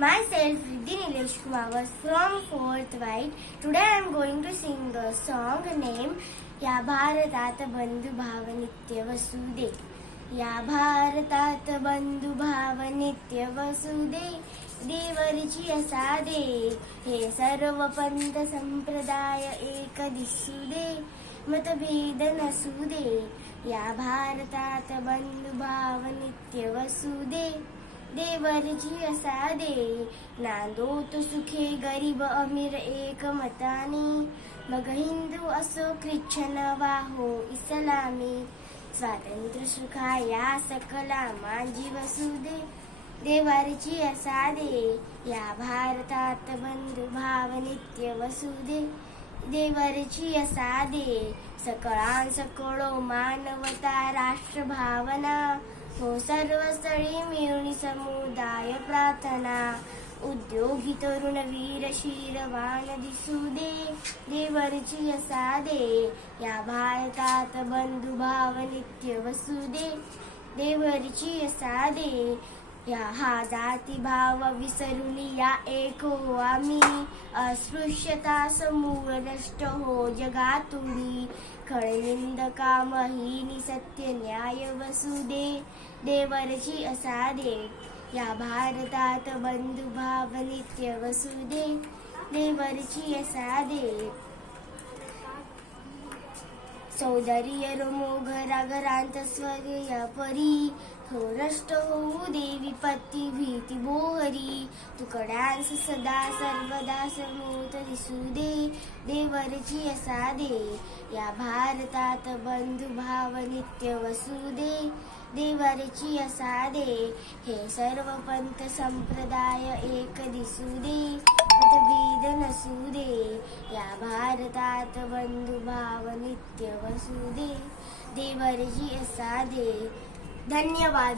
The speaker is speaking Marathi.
Myself, Riddhi Nilesh Kumar, was from 4th White. Today I am going to sing a song named या भारतात बंधुभाव नित्य वसुदे. या भारतात बंधुभाव नित्य वसुदे. देवरची असादे हे सर्व पंथ संप्रदाय एक दिसुदे. मतभेद नसुदे या भारतात बंधुभाव नित्य वसुदे. देवरची असादे नांदोत सुखे गरीब अमीर एक मतानी. मग हिंदू असो ख्रिश्चन वा हो इस्लामी. स्वातंत्र्य सुखा या सकला माझी वसुदे. देवारची असादे या भारतात बंधुभाव नित्य वसुदे. देवरची असादे सकळां सकळो मानवता राष्ट्रभावना. हो सर्व स्थळी मिळून समुदाय प्रार्थना. उद्योगी तरुण वीर शीरवान दिसुदे. देवरची असादे या भारतात बंधुभाव नित्य वसुदे. देवरची असादे या हा जातीभाव विसरून या एक हो आम्ही. अस्पृश्यता समूळ नष्ट हो जगातुनी. खळनिंदका महिनी सत्य न्याय वसुदे. देवरची असादे या भारतात बंधुभाव नित्य वसुदे. देवरची असादे सौंदर्य रमो घराघरांत स्वर्ग परी. हो नष्ट होऊ दे विपत्ती भीती बोहरी. तुकड्यांस सदा सर्वदा समोत दिसुदे. देवरची असादे या भारतात बंधुभाव नित्य वसुदे. देवरची असादे हे सर्व पंथ संप्रदाय एक दिसुदे. मतभेद नसुदे या भारतात बंधुभाव नित्य वसुदे. देवरची असादे. धन्यवाद.